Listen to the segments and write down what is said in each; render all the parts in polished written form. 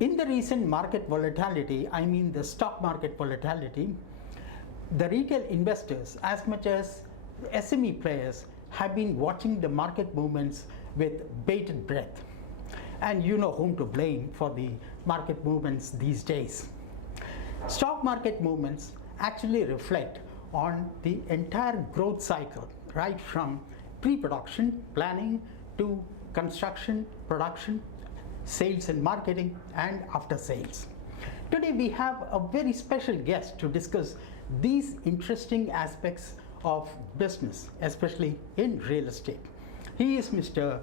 In the recent market volatility, I mean the stock market volatility, the retail investors as much as SME players have been watching the market movements with bated breath. And you know whom to blame for the market movements these days. Stock market movements actually reflect on the entire growth cycle, right from pre-production planning to construction, production, sales and marketing, and after sales. Today we have a very special guest to discuss these interesting aspects of business, especially in real estate. He is Mr.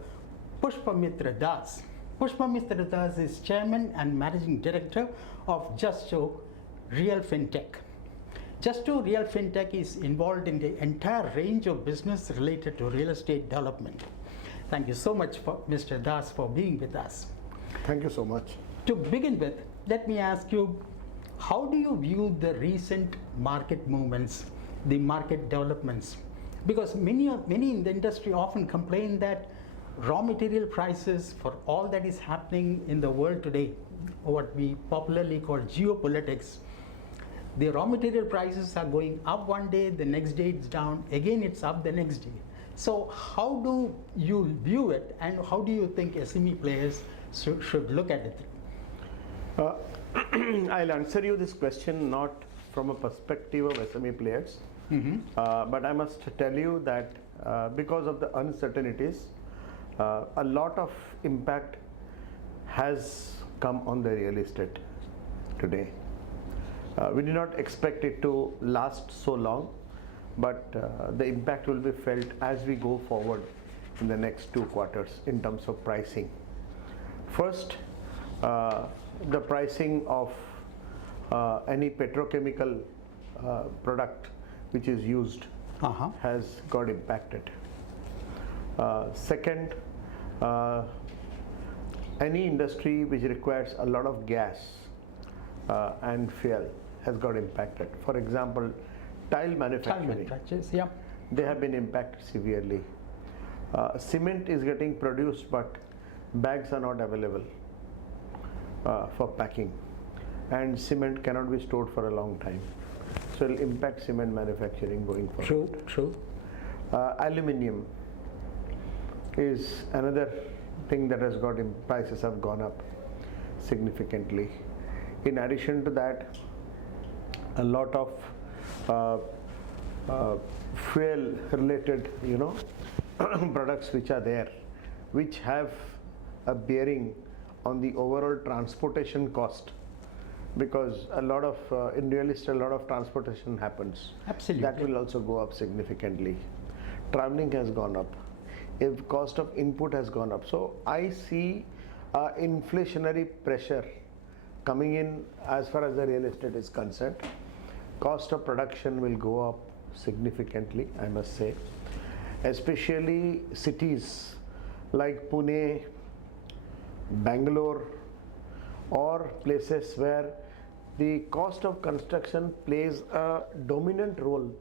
Pushpamitra Das. Pushpamitra Das is Chairman and Managing Director of Justo RealFintech. Justo RealFintech is involved in the entire range of business related to real estate development. Thank you so much, Mr. Das, for being with us. Thank you so much. To begin with, let me ask you, how do you view the recent market movements, the market developments? Because many in the industry often complain that raw material prices, for all that is happening in the world today, what we popularly call geopolitics, the raw material prices are going up one day, the next day it's down, again it's up the next day. So how do you view it, and how do you think SME players should look at it? I'll answer you this question not from a perspective of SME players, but I must tell you that because of the uncertainties, a lot of impact has come on the real estate today. We did not expect it to last so long, but the impact will be felt as we go forward in the next 2 quarters in terms of pricing. First, the pricing of any petrochemical product which is used has got impacted. Second, any industry which requires a lot of gas and fuel has got impacted. For example, tile manufacturing, yeah, they have been impacted severely. Cement is getting produced, but bags are not available for packing, and cement cannot be stored for a long time, so it will impact cement manufacturing going forward. True. Aluminium is another thing that has got prices have gone up significantly. In addition to that, a lot of fuel related products which are there, which have a bearing on the overall transportation cost, because a lot of in real estate a lot of transportation happens. Absolutely. That will also go up significantly. Traveling has gone up, if cost of input has gone up. So I see inflationary pressure coming in as far as the real estate is concerned. Cost of production will go up significantly, I must say, especially cities like Pune, Bangalore, or places where the cost of construction plays a dominant role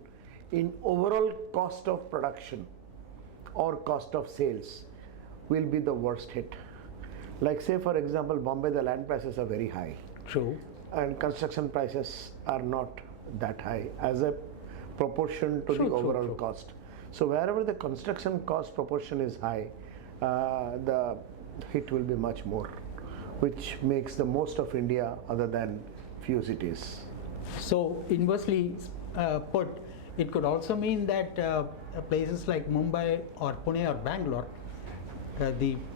in overall cost of production or cost of sales, will be the worst hit. Like say for example, Bombay, the land prices are very high. True. And construction prices are not that high as a proportion to the overall cost. So wherever the construction cost proportion is high, the hit will be much more, which makes the most of India other than few cities. So inversely put, it could also mean that places like Mumbai or Pune or Bangalore,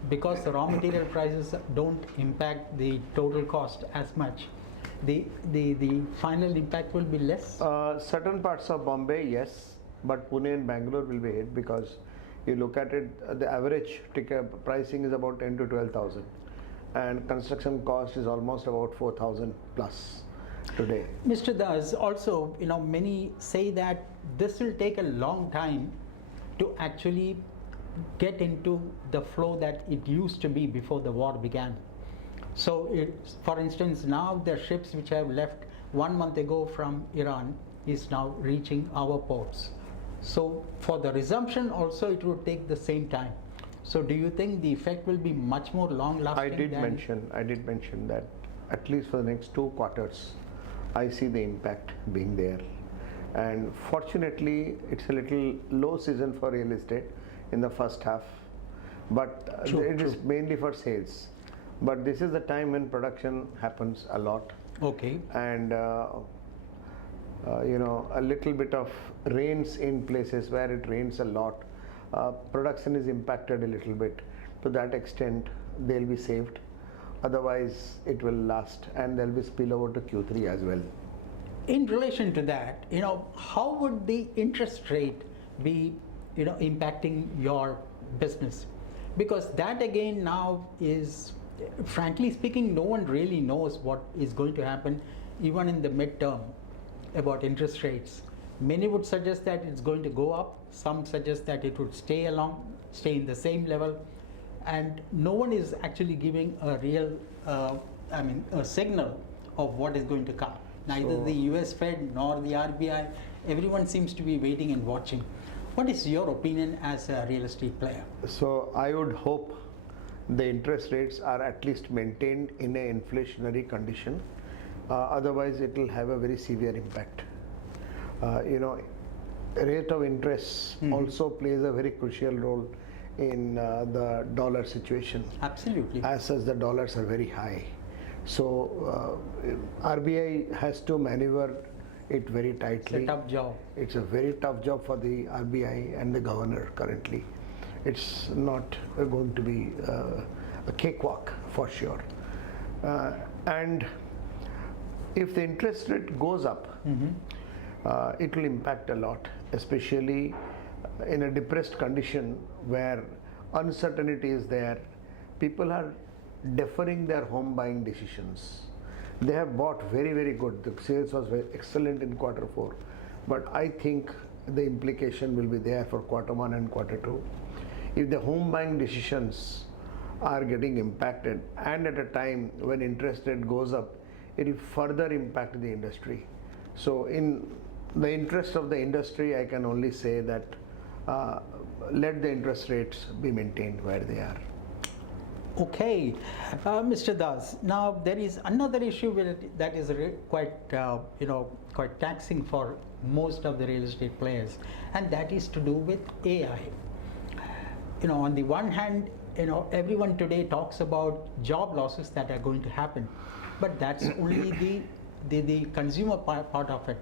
because the raw material prices don't impact the total cost as much, the final impact will be less? Certain parts of Bombay, yes, but Pune and Bangalore will be hit, because you look at it, the average ticket pricing is about 10 to 12,000, and construction cost is almost about 4,000 plus today. Mr. Das, also, many say that this will take a long time to actually get into the flow that it used to be before the war began. So, for instance, now the ships which have left 1 month ago from Iran is now reaching our ports. So, for the resumption also it would take the same time. So, do you think the effect will be much more long lasting? I did mention that at least for the next 2 quarters, I see the impact being there. And fortunately, it's a little low season for real estate in the first half, but it is mainly for sales. But this is the time when production happens a lot. Okay. And a little bit of rains in places where it rains a lot, production is impacted a little bit. To that extent, they'll be saved. Otherwise, it will last, and there'll be spillover to Q3 as well. In relation to that, how would the interest rate be, impacting your business? Because that again now is, frankly speaking, no one really knows what is going to happen even in the midterm about interest rates. Many would suggest that it's going to go up. Some suggest that it would stay in the same level. And no one is actually giving a real, a signal of what is going to come. Neither the US Fed nor the RBI, everyone seems to be waiting and watching. What is your opinion as a real estate player? So I would hope the interest rates are at least maintained in an inflationary condition. Otherwise, it will have a very severe impact. Rate of interest also plays a very crucial role in the dollar situation. Absolutely. As such, the dollars are very high. So RBI has to maneuver it very tightly. It's a tough job. It's a very tough job for the RBI and the governor currently. It's not going to be a cakewalk for sure. And if the interest rate goes up, it will impact a lot, especially in a depressed condition where uncertainty is there. People are deferring their home buying decisions. They have bought very, very good. The sales was very excellent in Q4, but I think the implication will be there for Q1 and Q2. If the home buying decisions are getting impacted, and at a time when interest rate goes up, it will further impact the industry. So in the interest of the industry, I can only say that let the interest rates be maintained where they are. Okay, Mr. Das. Now there is another issue that is quite taxing for most of the real estate players, and that is to do with AI. On the one hand, everyone today talks about job losses that are going to happen, but that's only the consumer part of it.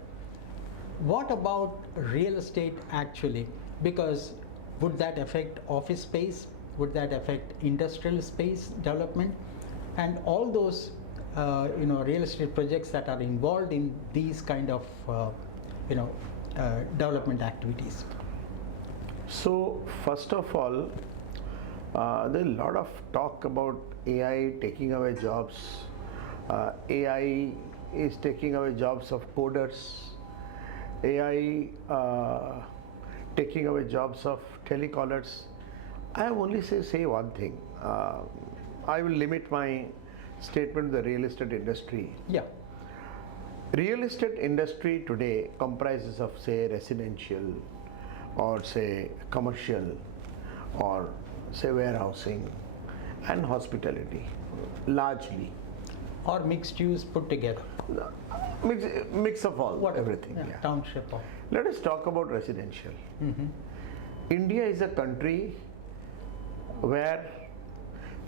What about real estate actually? Because would that affect office space? Would that affect industrial space development? And all those real estate projects that are involved in these kind of development activities? So first of all, there's a lot of talk about AI taking away jobs. AI is taking away jobs of coders. AI taking away jobs of telecallers. I only say one thing. I will limit my statement to the real estate industry. Yeah. Real estate industry today comprises of, say, residential, or say commercial, or say warehousing and hospitality, largely. Or mixed use put together. Mix of all, whatever. Everything. Yeah. Township. Let us talk about residential. India is a country where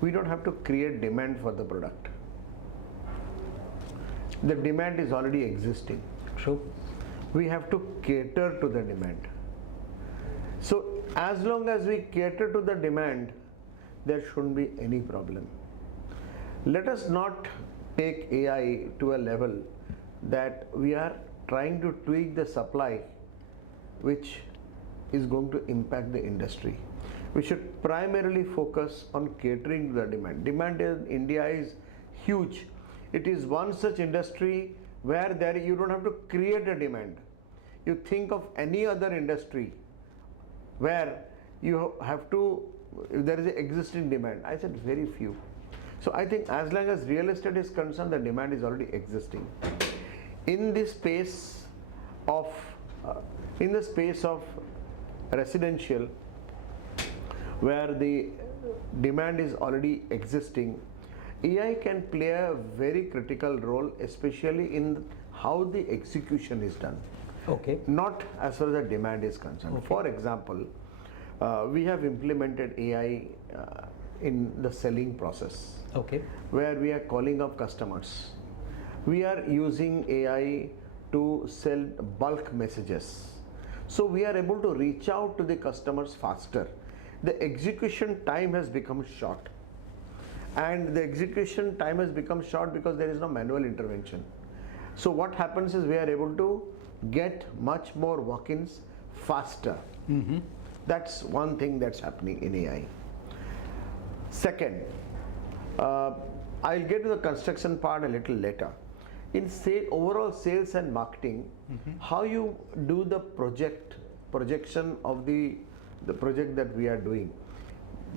we don't have to create demand for the product. The demand is already existing. True. We have to cater to the demand. So as long as we cater to the demand, there shouldn't be any problem. Let us not take AI to a level that we are trying to tweak the supply, which is going to impact the industry. We should primarily focus on catering to the demand. Demand in India is huge. It is one such industry where you don't have to create a demand. You think of any other industry where you have to, if there is an existing demand. I said very few. So I think as long as real estate is concerned, the demand is already existing. In the space of residential, where the demand is already existing, AI can play a very critical role, especially in how the execution is done. Okay. Not as far as the demand is concerned. Okay. For example, we have implemented AI in the selling process, Okay. where we are calling up customers. We are using AI to sell bulk messages. So we are able to reach out to the customers faster. The execution time has become short. And the execution time has become short because there is no manual intervention. So what happens is we are able to get much more walk-ins faster. That's one thing that's happening in AI. Second, I'll get to the construction part a little later. In overall sales and marketing, how you do the projection of the project that we are doing,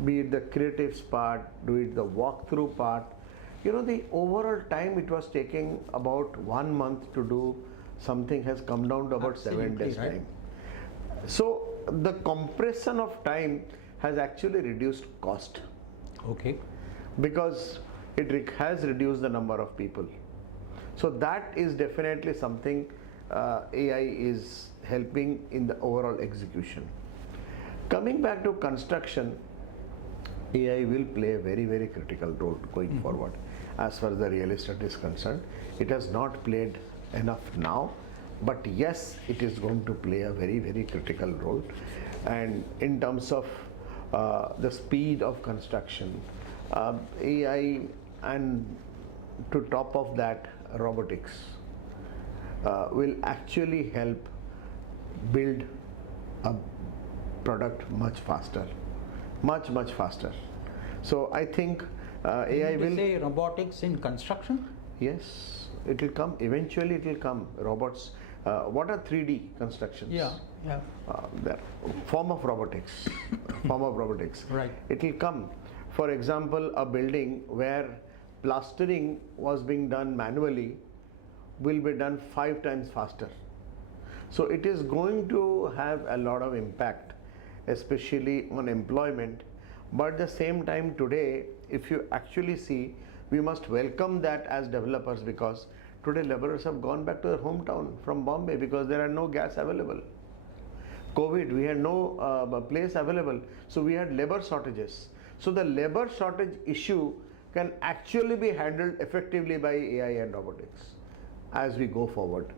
be it the creatives part, do it the walkthrough part. You know, the overall time it was taking about 1 month to do something has come down to about Absolutely 7 days right. time. So the compression of time has actually reduced cost, Okay. because it has reduced the number of people. So that is definitely something AI is helping in the overall execution. Coming back to construction, AI will play a very, very critical role going forward. As far as the real estate is concerned, it has not played enough now, but yes, it is going to play a very, very critical role. And in terms of the speed of construction, AI, and to top of that, robotics will actually help build a product much faster, much faster. So I think AI will say robotics in construction? Yes, it will come. Eventually, it will come. Robots. What are 3D constructions? Yeah. The form of robotics. Form of robotics. Right. It will come. For example, a building where plastering was being done manually will be done 5 times faster. So it is going to have a lot of impact, especially on employment. But at the same time, today, if you actually see, we must welcome that as developers, because today laborers have gone back to their hometown from Bombay because there are no gas available. COVID, we had no place available, so we had labor shortages. So the labor shortage issue can actually be handled effectively by AI and robotics as we go forward.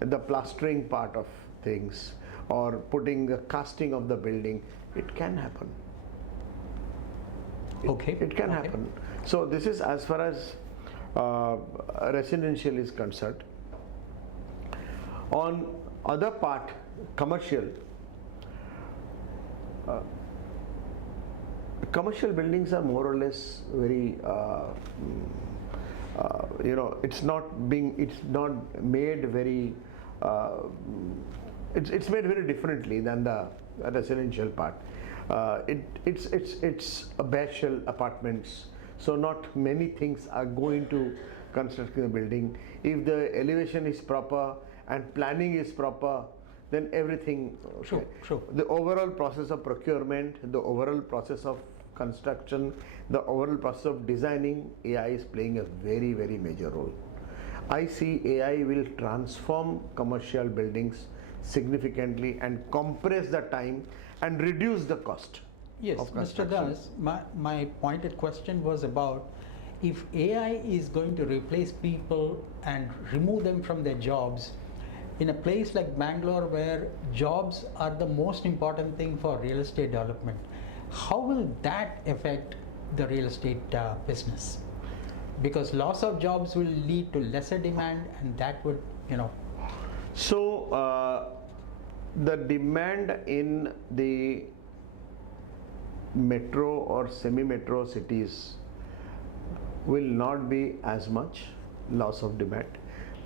The plastering part of things, or putting the casting of the building, it can happen. Okay. It can happen. So this is as far as residential is concerned. On other part, commercial, commercial buildings are more or less very it's not made very it's made very differently than the residential part. It's abyssal apartments, so not many things are going to construct the building. If the elevation is proper and planning is proper, then everything. Sure. The overall process of procurement, the overall process of construction, the overall process of designing, AI is playing a very, very major role. I see AI will transform commercial buildings significantly and compress the time and reduce the cost. Yes, of Mr. construction. Das, my pointed question was about if AI is going to replace people and remove them from their jobs, in a place like Bangalore where jobs are the most important thing for real estate development, how will that affect the real estate business? Because loss of jobs will lead to lesser demand, and that would, So the demand in the metro or semi-metro cities will not be as much loss of demand,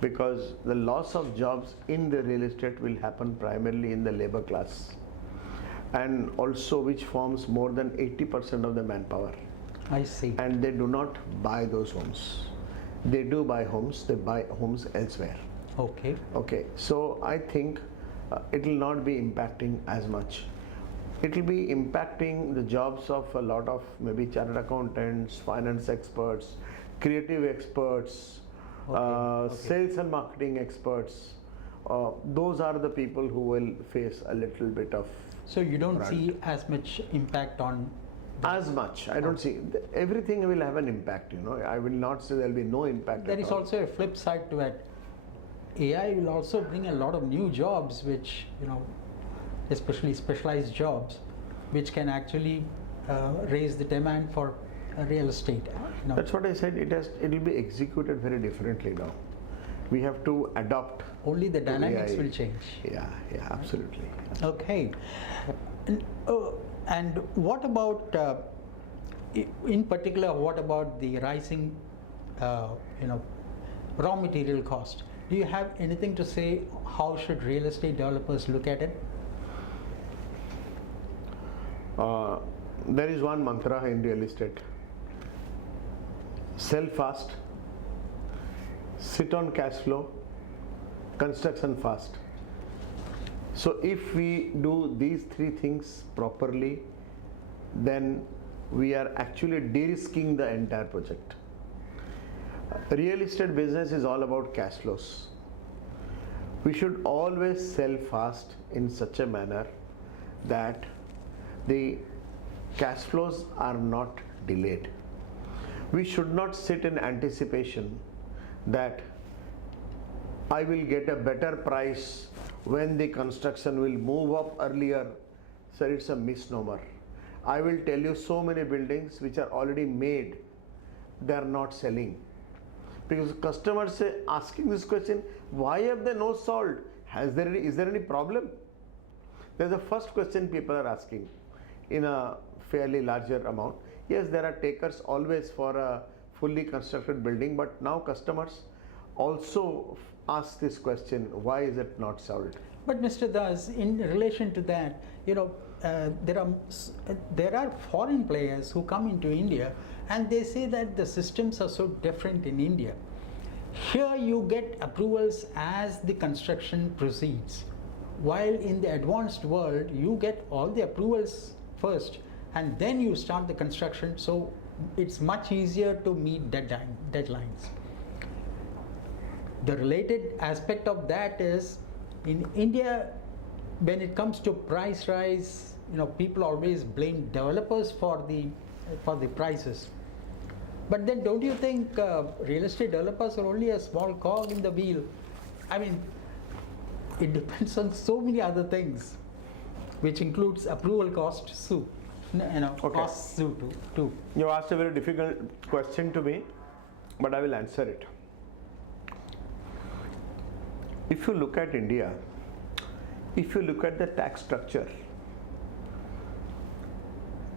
because the loss of jobs in the real estate will happen primarily in the labor class, and also which forms more than 80% of the manpower. I see. And they do not buy those homes. They do buy homes, they buy homes elsewhere. Okay, so I think it will not be impacting as much. It will be impacting the jobs of a lot of maybe chartered accountants, finance experts, creative experts, sales and marketing experts. Those are the people who will face a little bit of. So you don't brunt. see as much impact on As much, I don't see. Everything will have an impact, I will not say there will be no impact. There at is all. also a flip side to it. AI will also bring a lot of new jobs, which, especially specialized jobs, which can actually raise the demand for real estate. That's what I said. It will be executed very differently now. We have to adopt. Only the dynamics AI. will change. Yeah, absolutely. Okay. And what about, in particular, what about the rising, raw material cost? Do you have anything to say? How should real estate developers look at it? There is one mantra in real estate: sell fast, sit on cash flow, construction fast. So if we do these three things properly, then we are actually de-risking the entire project. Real estate business is all about cash flows. We should always sell fast in such a manner that the cash flows are not delayed. We should not sit in anticipation that I will get a better price when the construction will move up earlier. Sir, it's a misnomer. I will tell you so many buildings which are already made, they are not selling. Because customers say, asking this question, why have they not sold? Is there any problem? That's the first question people are asking in a fairly larger amount. Yes, there are takers always for a fully constructed building, but now customers also ask this question, why is it not sold? But Mr. Das, in relation to that, there are foreign players who come into India and they say that the systems are so different in India. Here you get approvals as the construction proceeds, while in the advanced world you get all the approvals first and then you start the construction, so it's much easier to meet deadlines. The related aspect of that is, in India, when it comes to price rise, people always blame developers for the prices. But then don't you think real estate developers are only a small cog in the wheel? I mean, it depends on so many other things, which includes approval costs too. Costs too. You asked a very difficult question to me, but I will answer it. If you look at India, if you look at the tax structure,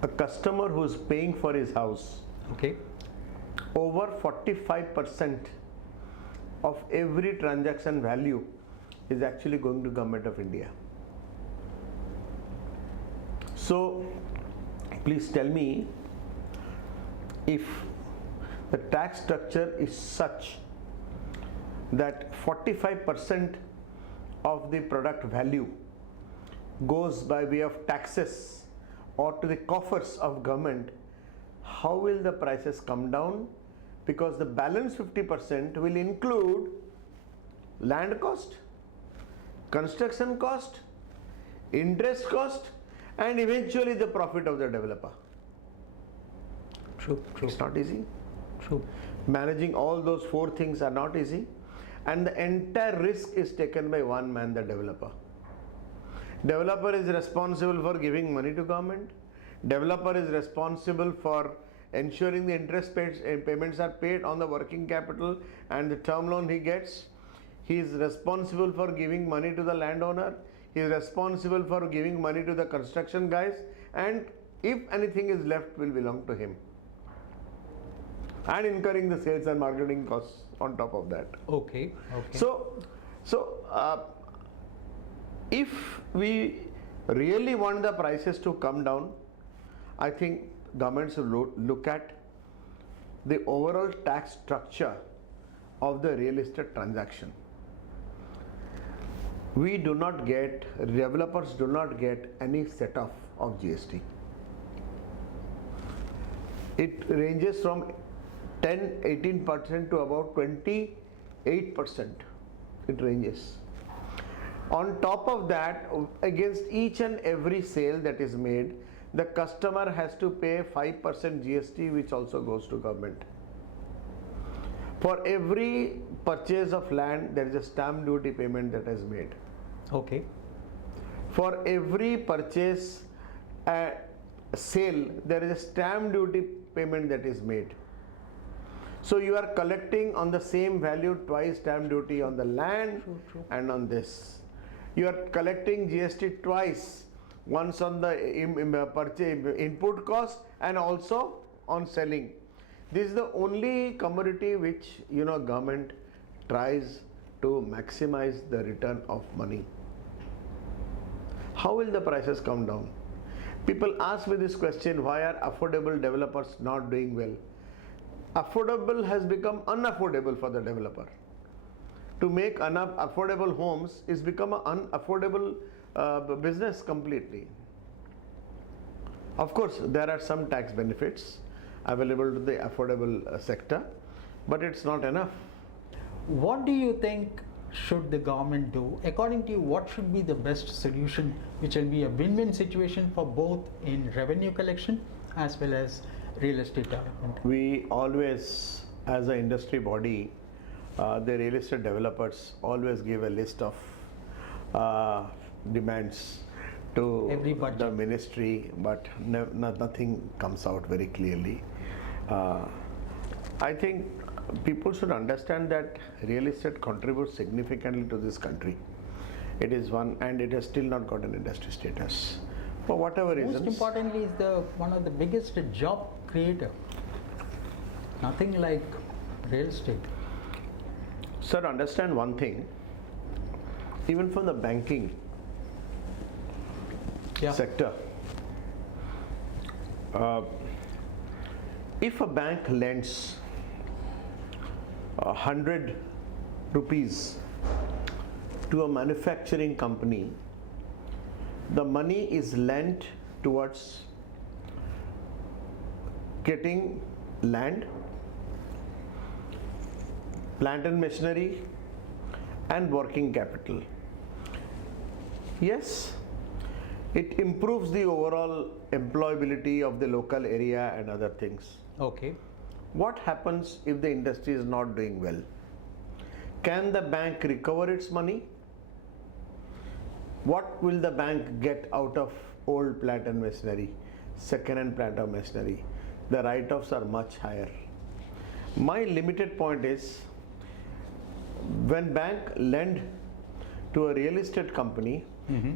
a customer who is paying for his house, okay, over 45% of every transaction value is actually going to Government of India. So please tell me, if the tax structure is such that 45% of the product value goes by way of taxes or to the coffers of government, how will the prices come down? Because the balance 50% will include land cost, construction cost, interest cost, and eventually the profit of the developer. True. It's not easy. True. Managing all those four things are not easy, and the entire risk is taken by one man, the developer. Developer is responsible for giving money to government. Developer is responsible for ensuring the interest payments are paid on the working capital and the term loan he gets. He is responsible for giving money to the landowner. He is responsible for giving money to the construction guys, and if anything is left will belong to him, and incurring the sales and marketing costs on top of that. Okay. So if we really want the prices to come down, I think governments should look at the overall tax structure of the real estate transaction. Developers do not get any set off of GST. It ranges from 10-18% to about 28%. It ranges. On top of that, against each and every sale that is made, the customer has to pay 5% GST, which also goes to government. For every purchase of land, there is a stamp duty payment that is made. Okay. For every purchase sale, there is a stamp duty payment that is made. So you are collecting on the same value twice stamp duty on the land. True. And on this. You are collecting GST twice, once on the purchase input cost and also on selling. This is the only commodity which government tries to maximize the return of money. How will the prices come down? People ask me this question, why are affordable developers not doing well? Affordable has become unaffordable for the developer. To make affordable homes is become an unaffordable business completely. Of course, there are some tax benefits available to the affordable sector, but it's not enough. What do you think should the government do? According to you, what should be the best solution which will be a win-win situation for both in revenue collection as well as real estate development? We always, as an industry body, the real estate developers always give a list of demands to the ministry, but nothing comes out very clearly. I think people should understand that real estate contributes significantly to this country. It is one, and it has still not got an industry status for whatever reasons. Most importantly, is one of the biggest job creator. Nothing like real estate. Sir, understand one thing. Even from the banking sector, if a bank lends 100 rupees to a manufacturing company, the money is lent towards getting land, plant and machinery, and working capital. Yes, it improves the overall employability of the local area and other things. Okay. What happens if the industry is not doing well? Can the bank recover its money? What will the bank get out of old plant and machinery, second-hand plant and machinery? The write-offs are much higher. My limited point is, when bank lend to a real estate company,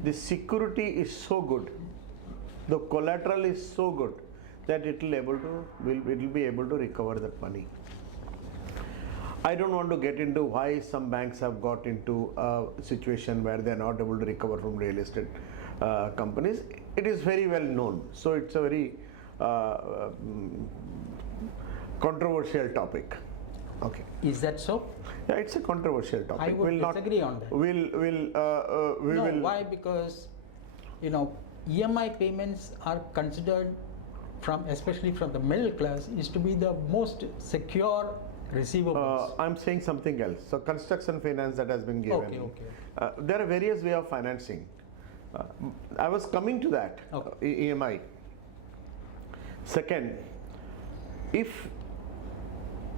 the security is so good, the collateral is so good that it will be able to recover that money. I don't want to get into why some banks have got into a situation where they are not able to recover from real estate companies. It is very well known, so it's a very controversial topic. Okay. Is that so? Yeah, it's a controversial topic. I would disagree on that. Why? Because EMI payments are considered, especially from the middle class, is to be the most secure receivables. I'm saying something else. So construction finance that has been given. Okay. There are various ways of financing. I was coming to that. Okay. EMI. Second, if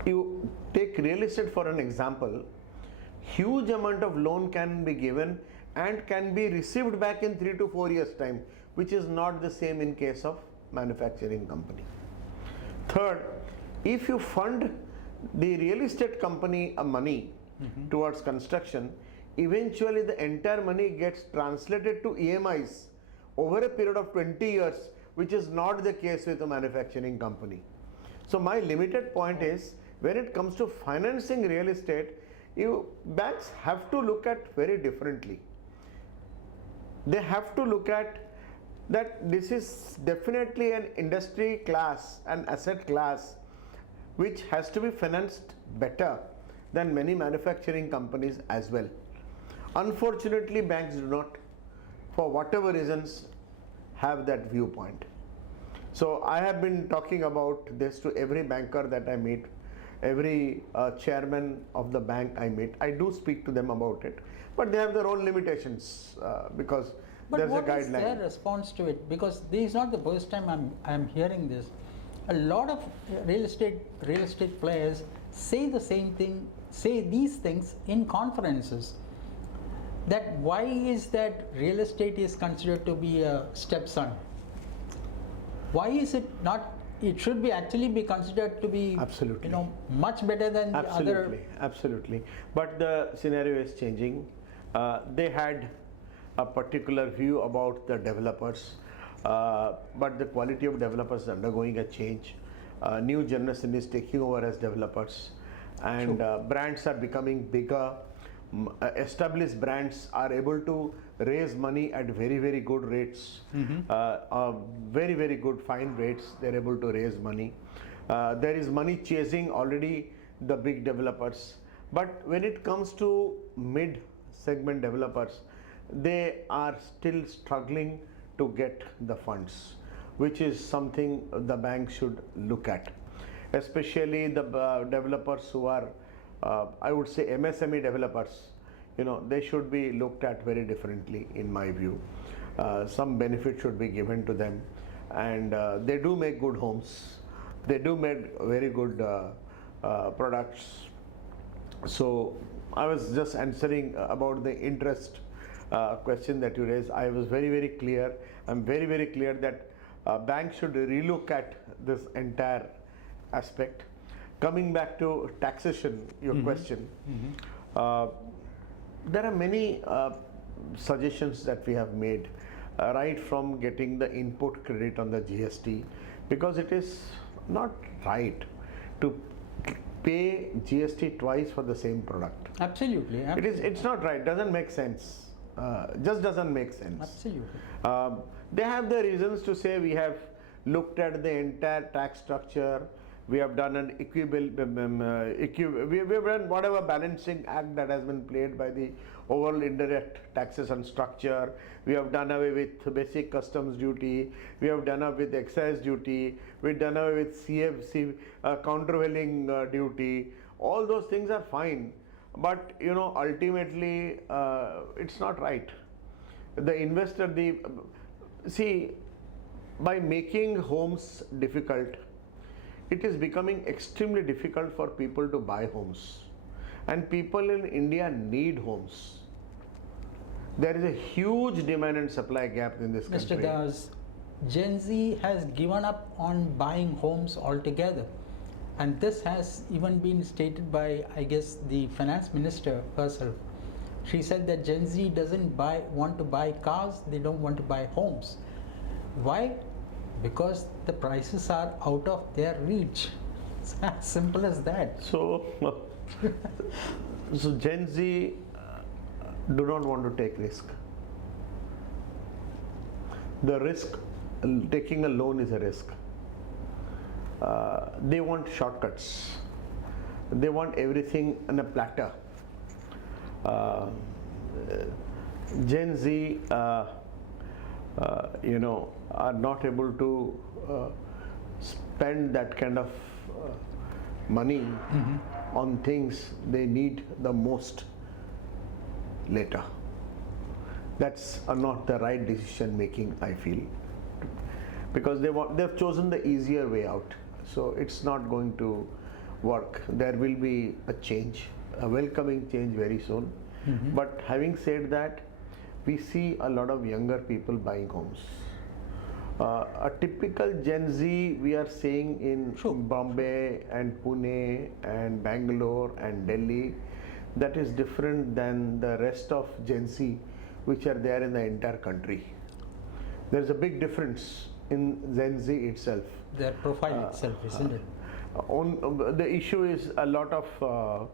you take real estate for an example, huge amount of loan can be given and can be received back in 3 to 4 years time, which is not the same in case of manufacturing company. Third, if you fund the real estate company money towards construction, eventually the entire money gets translated to EMIs over a period of 20 years, which is not the case with a manufacturing company. So my limited point is, when it comes to financing real estate, banks have to look at very differently. They have to look at that this is definitely an industry class, an asset class, which has to be financed better than many manufacturing companies as well. Unfortunately, banks do not, for whatever reasons, have that viewpoint. So I have been talking about this to every banker that I meet, every chairman of the bank I meet, I do speak to them about it, but they have their own limitations because But there's a what is guideline. their response to it? Because this is not the first time I'm hearing this. A lot of real estate players say the same thing, say these things in conferences. That why is that real estate is considered to be a stepson? Why is it not? It should be actually be considered to be, Absolutely. much better than the other. Absolutely. But the scenario is changing. They had a particular view about the developers, but the quality of developers is undergoing a change. New generation is taking over as developers, and brands are becoming bigger. Established brands are able to raise money at very, very good rates, very, very good fine rates. They're able to raise money. There is money chasing already the big developers, but when it comes to mid segment developers, they are still struggling to get the funds, which is something the bank should look at, especially the developers who are I would say MSME developers. They should be looked at very differently in my view. Some benefit should be given to them, and they do make good homes, they do make very good products. So I was just answering about the interest question that you raised. I was very, very clear. I'm very, very clear that banks should relook at this entire aspect. Coming back to taxation, your question, there are many suggestions that we have made, right from getting the input credit on the GST, because it is not right to pay GST twice for the same product. Absolutely. It's not right. Doesn't make sense. Just doesn't make sense. Absolutely. They have the reasons to say we have looked at the entire tax structure. We have done an we have done whatever balancing act that has been played by the overall indirect taxation structure. We have done away with basic customs duty. We have done away with excise duty. We've done away with CFC countervailing duty. All those things are fine, but ultimately it's not right. The investor, see, by making homes difficult, it is becoming extremely difficult for people to buy homes, and people in India need homes. There is a huge demand and supply gap in this country. Mr. Das, Gen Z has given up on buying homes altogether, and this has even been stated by, I guess, the finance minister herself. She said that Gen Z doesn't want to buy cars, they don't want to buy homes. Why? Because the prices are out of their reach. It's as simple as that. So Gen Z do not want to take risk. The risk, taking a loan is a risk. They want shortcuts. They want everything on a platter. Gen Z are not able to spend that kind of money on things they need the most later. That's not the right decision making, I feel, because they've chosen the easier way out. So it's not going to work. There will be a change, a welcoming change very soon. But having said that, we see a lot of younger people buying homes. A typical Gen Z we are seeing in Bombay and Pune and Bangalore and Delhi, that is different than the rest of Gen Z which are there in the entire country. There is a big difference in Gen Z itself. Their profile itself, isn't it? The issue is a lot of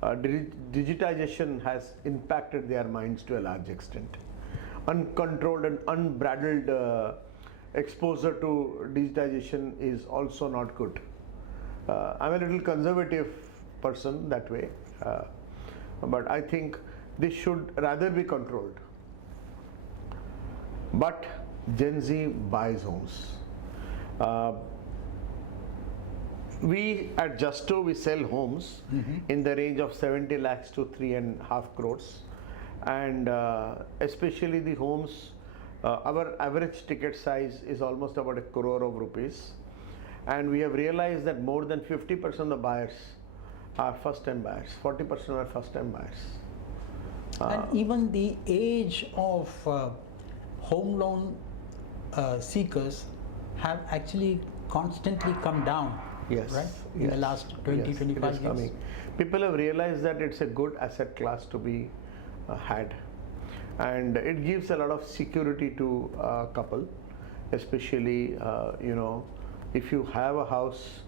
digitization has impacted their minds to a large extent. Uncontrolled and unbridled exposure to digitization is also not good. I'm a little conservative person that way, but I think this should rather be controlled. But Gen Z buys homes. We at Justo, we sell homes in the range of 70 lakhs to 3.5 crores, and especially the homes, our average ticket size is almost about 1 crore of rupees, and we have realized that more than 50% of the buyers are first time buyers, 40% are first time buyers. And even the age of home loan seekers have actually constantly come down. Yes, right? In the last 20, yes, 25 it is years. coming. People have realized that it's a good asset class to be had, and it gives a lot of security to a couple, especially if you have a house,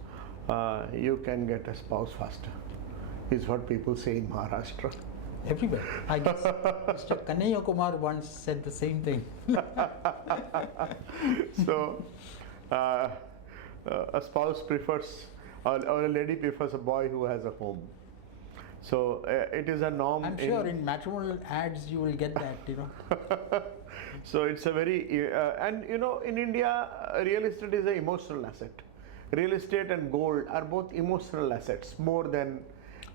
you can get a spouse faster, is what people say in Maharashtra. Everywhere. I guess Mr. Kanhaiya Kumar once said the same thing. So a spouse prefers, or a lady prefers a boy who has a home. So it is a norm. I'm sure in matrimonial ads you will get that, So it's a very, and in India, real estate is an emotional asset. Real estate and gold are both emotional assets more than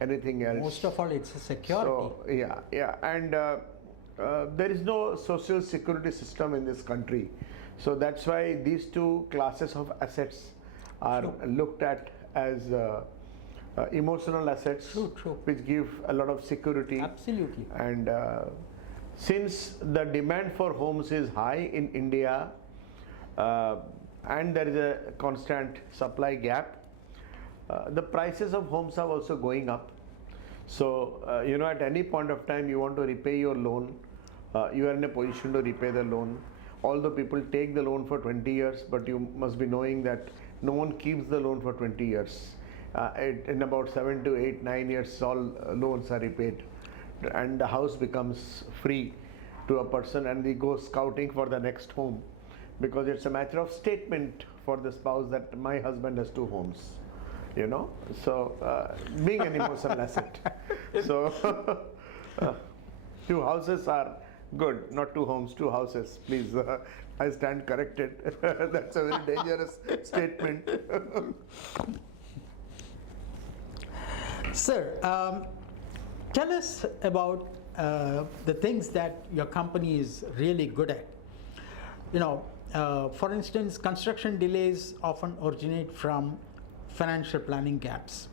anything else. Most of all, it's a security. So, yeah. And there is no social security system in this country. So that's why these two classes of assets are looked at as emotional assets, which give a lot of security. Absolutely. And since the demand for homes is high in India, and there is a constant supply gap, the prices of homes are also going up. So at any point of time you want to repay your loan, you are in a position to repay the loan. Although people take the loan for 20 years, but you must be knowing that no one keeps the loan for 20 years. In about 7 to 8, 9 years, all loans are repaid, and the house becomes free to a person, and they go scouting for the next home, because it's a matter of statement for the spouse that my husband has 2 homes. So being an emotional asset. So 2 houses are good, not 2 homes, 2 houses. Please, I stand corrected. That's a very dangerous statement. Sir, tell us about the things that your company is really good at. For instance, construction delays often originate from financial planning gaps.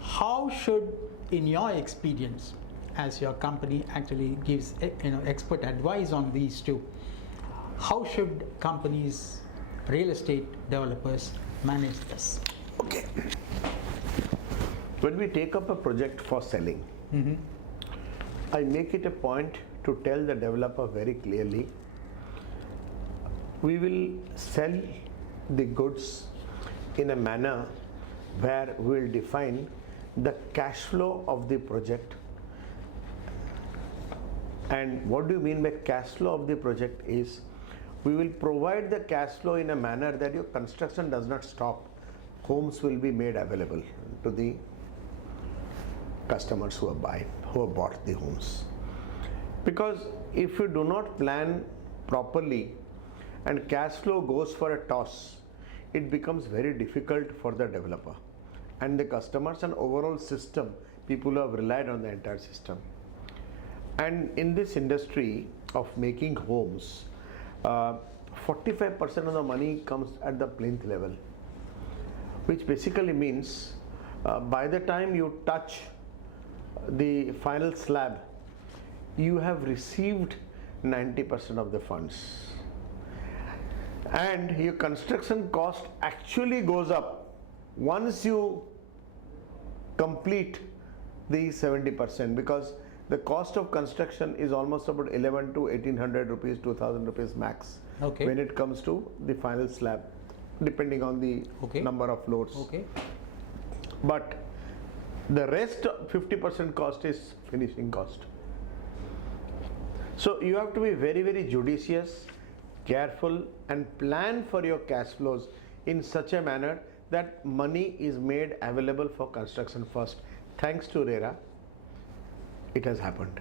How should, in your experience, as your company actually gives expert advice on these two, how should companies, real estate developers, manage this? Okay. When we take up a project for selling, I make it a point to tell the developer very clearly, we will sell the goods in a manner where we will define the cash flow of the project. And what do you mean by cash flow of the project is, we will provide the cash flow in a manner that your construction does not stop. Homes will be made available to the customers who have bought the homes. Because if you do not plan properly and cash flow goes for a toss, it becomes very difficult for the developer and the customers and overall system, people who have relied on the entire system. And in this industry of making homes, 45% of the money comes at the plinth level, which basically means by the time you touch the final slab, you have received 90% of the funds. And your construction cost actually goes up once you complete the 70%, because the cost of construction is almost about 11 to 1800 rupees, 2000 rupees max when it comes to the final slab, depending on the number of floors. But the rest 50% cost is finishing cost. So you have to be very, very judicious, careful, and plan for your cash flows in such a manner that money is made available for construction first. Thanks to RERA, it has happened.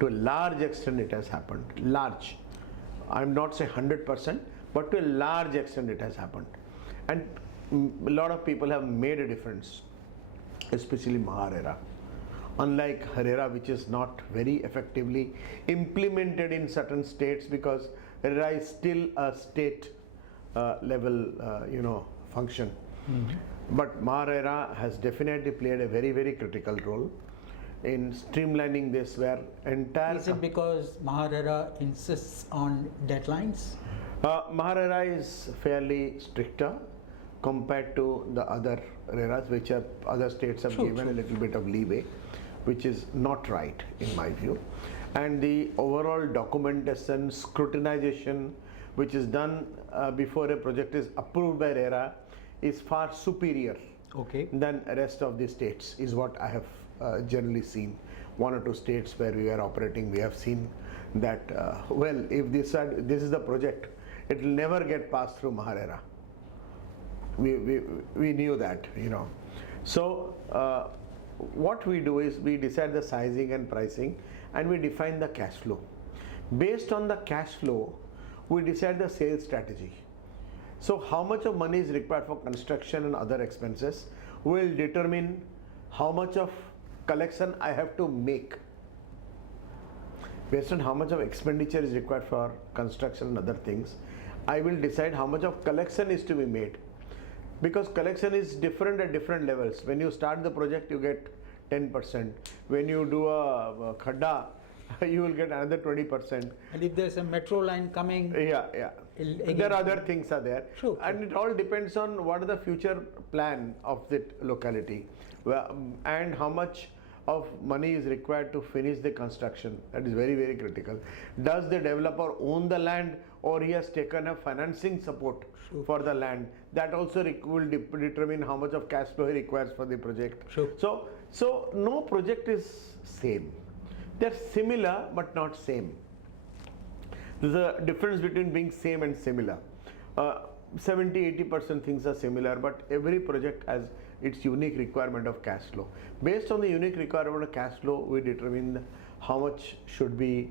To a large extent it has happened. I'm not saying 100%, but to a large extent it has happened. And a lot of people have made a difference, especially Maharera. Unlike Herrera, which is not very effectively implemented in certain states, because Herrera is still a state level, function. But Maharera has definitely played a very, very critical role in streamlining this, where entire... Is it because Maharera insists on deadlines? Maharera is fairly stricter compared to the other RERAs, which are other states have given a little bit of leeway, which is not right in my view. And the overall documentation, scrutinization, which is done before a project is approved by RERA, is far superior than the rest of the states, is what I have generally seen. One or two states where we are operating, we have seen that, if this is the project, it will never get passed through Maharera. We knew that, So what we do is we decide the sizing and pricing, and we define the cash flow. Based on the cash flow, we decide the sales strategy. So how much of money is required for construction and other expenses will determine how much of collection I have to make. Based on how much of expenditure is required for construction and other things, I will decide how much of collection is to be made. Because collection is different at different levels. When you start the project, you get 10%. When you do a khadda, you will get another 20%. And if there's a metro line coming, there are other things are there. And it all depends on what is the future plan of that locality, and how much of money is required to finish the construction. That is very, very critical. Does the developer own the land, or he has taken a financing support for the land? That also will determine how much of cash flow he requires for the project. So no project is same. They're similar but not same. There's a difference between being same and similar. 70-80% things are similar, but every project has its unique requirement of cash flow. Based on the unique requirement of cash flow, we determine how much should be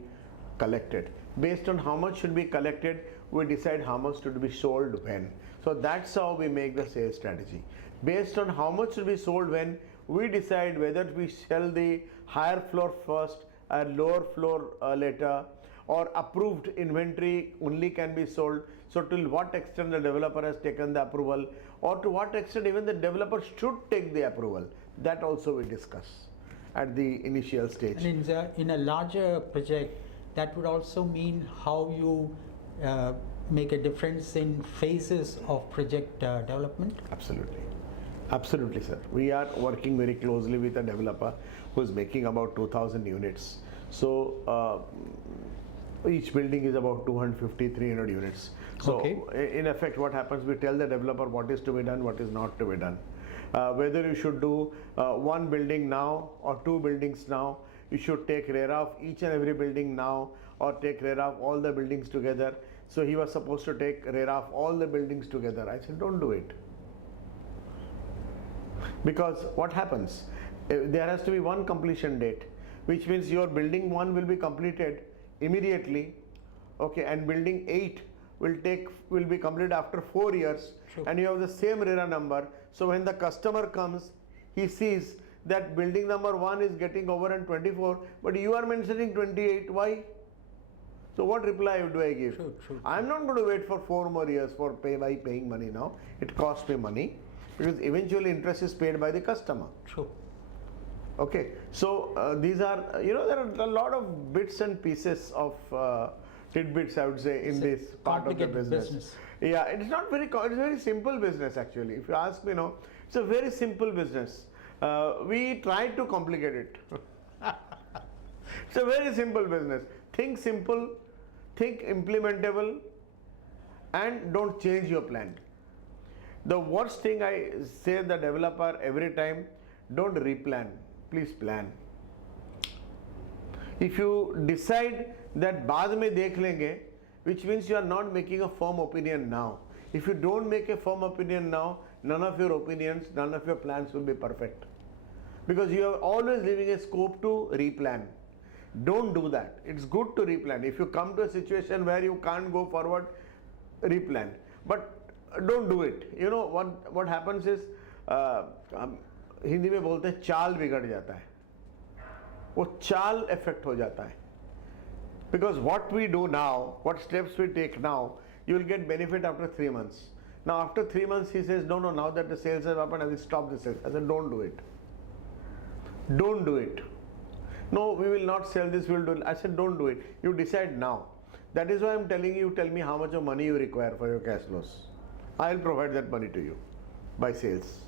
collected. Based on how much should be collected, we decide how much should be sold when. So that's how we make the sales strategy. Based on how much should be sold when, we decide whether we sell the higher floor first and lower floor later, or approved inventory only can be sold. So till what extent the developer has taken the approval, or to what extent even the developer should take the approval, that also we discuss at the initial stage. And in a larger project, that would also mean how you make a difference in phases of project development? Absolutely, sir. We are working very closely with a developer who is making about 2,000 units. So each building is about 250-300 units. So in effect, what happens, we tell the developer what is to be done, what is not to be done. Whether you should do one building now or two buildings now, you should take RERA of each and every building now, or take RERA of all the buildings together. So he was supposed to take RERA of all the buildings together. I said, don't do it. Because what happens? There has to be one completion date, which means your building 1 will be completed immediately, and building 8 will be completed after 4 years, and you have the same RERA number. So when the customer comes, he sees that building number 1 is getting over in 24, but you are mentioning 28. Why? So what reply do I give? I'm not going to wait for 4 more years for paying money now. It costs me money, because eventually interest is paid by the customer. So these are, there are a lot of bits and pieces of tidbits, I would say, in this part of the business. Yeah, it's not very, it's a very simple business actually. If you ask me, it's a very simple business. We try to complicate it. It's a very simple business. Think simple, think implementable, and don't change your plan. The worst thing I say the developer every time, don't replan, please plan. If you decide that baad mein dekh lenge, which means you are not making a firm opinion now. If you don't make a firm opinion now, none of your opinions, none of your plans will be perfect. Because you are always leaving a scope to replan. Don't do that. It's good to replan. If you come to a situation where you can't go forward, replan. But don't do it. You know what happens is Hindi में बोलते हैं चाल बिगड़ जाता है, वो चाल effect हो जाता है. Because what we do now, what steps we take now, you will get benefit after 3 months. Now after 3 months he says, no, now that the sales have happened, I will stop the sales. I said, don't do it. Don't do it. No, we will not sell this, we will do it. I said, don't do it. You decide now. That is why I am telling you, tell me how much of money you require for your cash flows. I will provide that money to you by sales.